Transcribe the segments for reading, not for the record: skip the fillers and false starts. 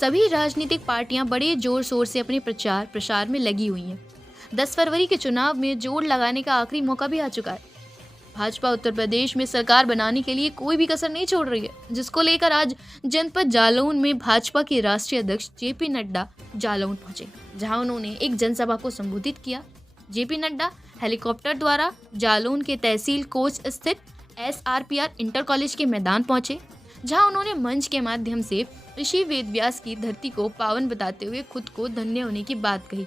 सभी राजनीतिक पार्टियां बड़े जोर शोर से अपने प्रचार प्रसार में लगी हुई हैं। 10 फरवरी के चुनाव में जोर लगाने का आखिरी मौका भी आ चुका है। भाजपा उत्तर प्रदेश में सरकार बनाने के लिए कोई भी कसर नहीं छोड़ रही है, जिसको लेकर आज जनपद जालौन में भाजपा के राष्ट्रीय अध्यक्ष जेपी नड्डा जालौन पहुंचे, जहां उन्होंने एक जनसभा को संबोधित किया। जेपी नड्डा हेलीकॉप्टर द्वारा जालौन के तहसील कोच स्थित SRPR इंटर कॉलेज के मैदान पहुंचे, जहां उन्होंने मंच के माध्यम से ऋषि वेदव्यास की धरती को पावन बताते हुए खुद को धन्य होने की बात कही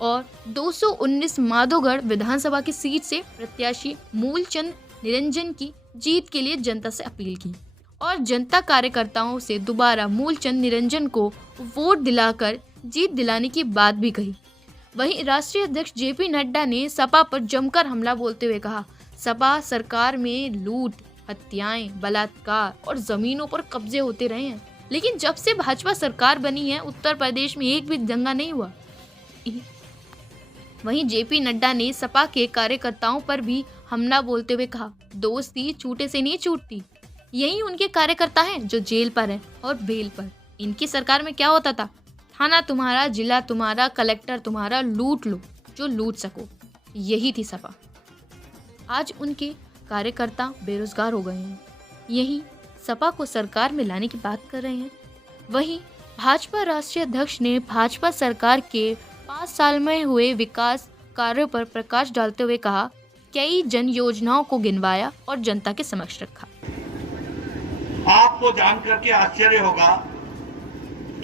और 219 माधोगढ़ विधानसभा की सीट से प्रत्याशी मूलचंद निरंजन की जीत के लिए जनता से अपील की और जनता कार्यकर्ताओं से दोबारा मूलचंद निरंजन को वोट दिलाकर जीत दिलाने की बात भी कही। वहीं राष्ट्रीय अध्यक्ष जेपी नड्डा ने सपा पर जमकर हमला बोलते हुए कहा, सपा सरकार में लूट, हत्याएं, बलात्कार और जमीनों पर कब्जे होते रहे हैं, लेकिन जब से भाजपा सरकार बनी है उत्तर प्रदेश में एक भी दंगा नहीं हुआ। वहीं जेपी नड्डा ने सपा के कार्यकर्ताओं पर भी हमला बोलते हुए कहा, दोस्ती छूटे से नहीं छूटती, यही उनके कार्यकर्ता हैं जो जेल पर हैं और बेल पर। इनकी सरकार में क्या होता था, थाना तुम्हारा, जिला तुम्हारा, कलेक्टर तुम्हारा, लूट लो जो लूट सको, यही थी सपा। आज उनके कार्यकर्ता बेरोजगार हो गए हैं, यही सपा को सरकार में लाने की बात कर रहे हैं। वहीं भाजपा राष्ट्रीय अध्यक्ष ने भाजपा सरकार के 5 साल में हुए विकास कार्यों पर प्रकाश डालते हुए कहा, कई जन योजनाओं को गिनवाया और जनता के समक्ष रखा। आपको जानकर के आश्चर्य होगा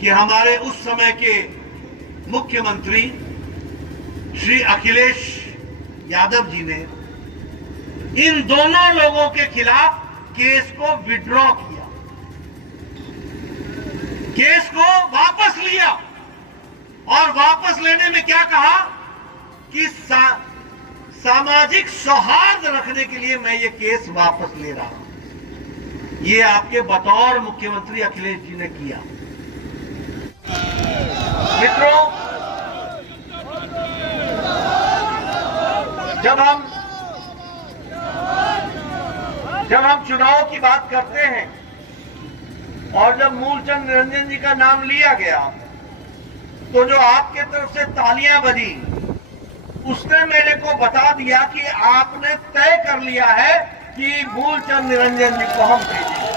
कि हमारे उस समय के मुख्यमंत्री श्री अखिलेश यादव जी ने इन दोनों लोगों के खिलाफ केस को विड्रॉ किया, केस को वापस लिया और वापस लेने में क्या कहा कि सामाजिक सौहार्द रखने के लिए मैं ये केस वापस ले रहा हूं। ये आपके बतौर मुख्यमंत्री अखिलेश जी ने किया। मित्रों, जब हम चुनाव की बात करते हैं और जब मूलचंद निरंजन जी का नाम लिया गया तो जो आपके तरफ से तालियां बजी, उसने मेरे को बता दिया कि आपने तय कर लिया है कि मूलचंद निरंजन जी को हम भेजेंगे।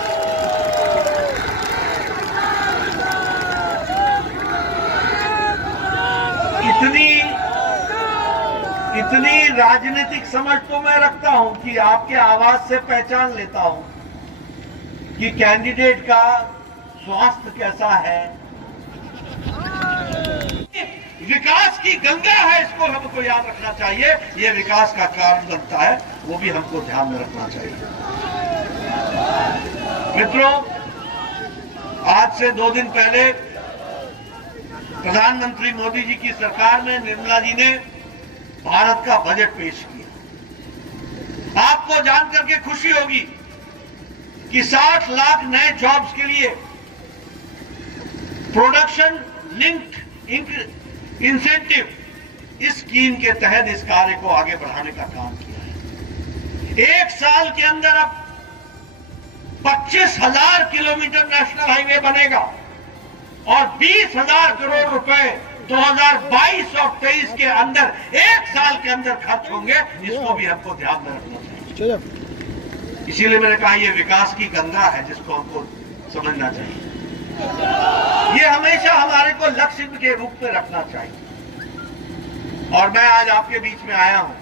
इतनी राजनीतिक समझ तो मैं रखता हूं कि आपके आवाज से पहचान लेता हूं कि कैंडिडेट का स्वास्थ्य कैसा है। विकास की गंगा है, इसको हमको याद रखना चाहिए। ये विकास का कारण बनता है, वो भी हमको ध्यान में रखना चाहिए। मित्रों, आज से 2 दिन पहले प्रधानमंत्री मोदी जी की सरकार में निर्मला जी ने भारत का बजट पेश किया। आपको जानकर के खुशी होगी कि 60 लाख नए जॉब्स के लिए प्रोडक्शन लिंक्ड इंसेंटिव इस स्कीम के तहत इस कार्य को आगे बढ़ाने का काम किया है। 1 साल के अंदर अब 25,000 किलोमीटर नेशनल हाईवे बनेगा और 20,000 करोड़ रुपए 2022 और 23 के अंदर 1 साल के अंदर खर्च होंगे। इसको भी हमको ध्यान में रखना चाहिए। इसीलिए मैंने कहा ये विकास की गंगा है जिसको हमको समझना चाहिए। ये हमेशा हमारे को लक्ष्य के रूप में रखना चाहिए। और मैं आज आपके बीच में आया हूं।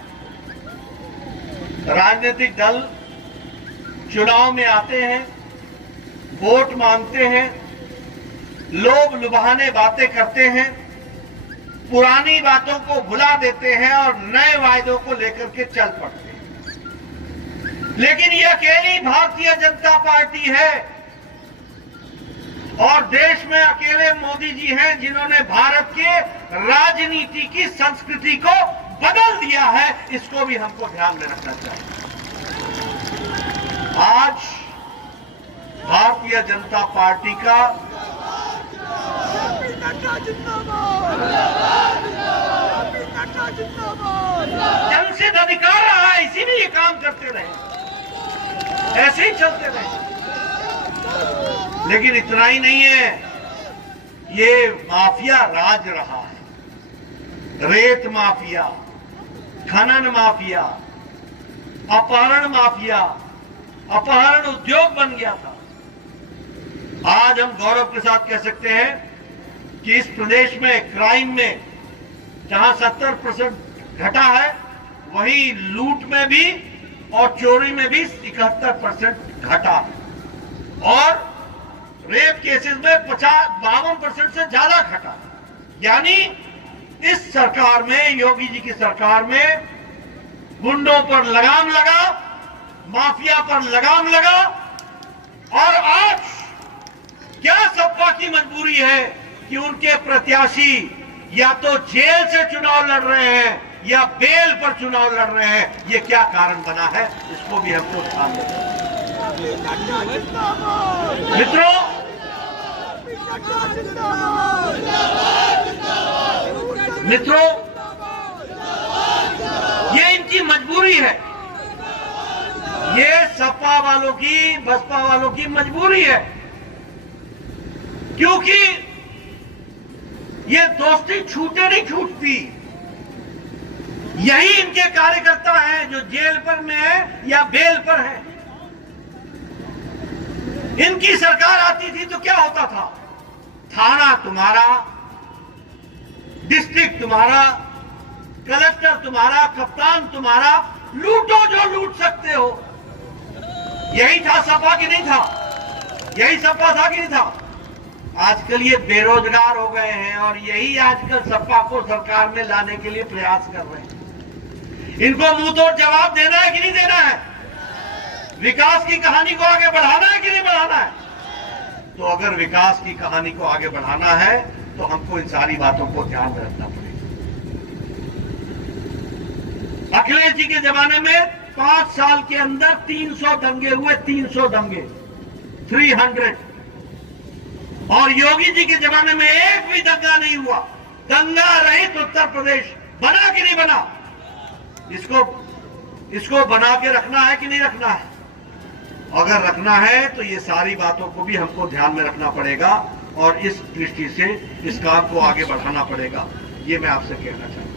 राजनीतिक दल चुनाव में आते हैं, वोट मांगते हैं, लोभ लुभाने बातें करते हैं, पुरानी बातों को भुला देते हैं और नए वायदों को लेकर के चल पड़ते हैं। लेकिन ये अकेली भारतीय जनता पार्टी है और देश में अकेले मोदी जी हैं जिन्होंने भारत के राजनीति की संस्कृति को बदल दिया है। इसको भी हमको ध्यान में रखना चाहिए। आज भारतीय जनता पार्टी का जनसिद्ध अधिकार रहा है, इसीलिए ये काम करते रहे, ऐसे ही चलते रहे। लेकिन इतना ही नहीं है, ये माफिया राज रहा है। रेत माफिया, खनन माफिया, अपहरण माफिया, अपहरण उद्योग बन गया था। आज हम गौरव के साथ कह सकते हैं कि इस प्रदेश में क्राइम में जहां 70% घटा है, वहीं लूट में भी और चोरी में भी 71% घटा है और रेप केसेस में 52% से ज्यादा घटा। यानी इस सरकार में, योगी जी की सरकार में, गुंडों पर लगाम लगा, माफिया पर लगाम लगा। और आज क्या सपा की मजबूरी है कि उनके प्रत्याशी या तो जेल से चुनाव लड़ रहे हैं या बेल पर चुनाव लड़ रहे हैं। ये क्या कारण बना है, इसको भी हमको ध्यान देना है। मित्रों, ये इनकी मजबूरी है। ये सपा वालों की, बसपा वालों की मजबूरी है, क्योंकि ये दोस्ती छूटे नहीं छूटती। यही इनके कार्यकर्ता हैं जो जेल पर में है या बेल पर है। इनकी सरकार आती थी तो क्या होता था? थाना तुम्हारा, डिस्ट्रिक्ट तुम्हारा, कलेक्टर तुम्हारा, कप्तान तुम्हारा, लूटो जो लूट सकते हो। यही था सपा की नहीं था? यही सपा था कि नहीं था? आजकल ये बेरोजगार हो गए हैं और यही आजकल सपा को सरकार में लाने के लिए प्रयास कर रहे हैं। इनको मुंह तोड़ जवाब देना है कि नहीं देना है? विकास की कहानी को आगे बढ़ाना है कि नहीं बढ़ाना है? तो अगर विकास की कहानी को आगे बढ़ाना है तो हमको इन सारी बातों को ध्यान में रखना पड़ेगा। अखिलेश जी के जमाने में 5 साल के अंदर 300 दंगे हुए, 300 दंगे, 300। और योगी जी के जमाने में एक भी दंगा नहीं हुआ। दंगा रहित उत्तर प्रदेश बना कि नहीं बना? इसको बना के रखना है कि नहीं रखना है? अगर रखना है तो ये सारी बातों को भी हमको ध्यान में रखना पड़ेगा और इस दृष्टि से इस काम को आगे बढ़ाना पड़ेगा। ये मैं आपसे कहना चाहता हूं।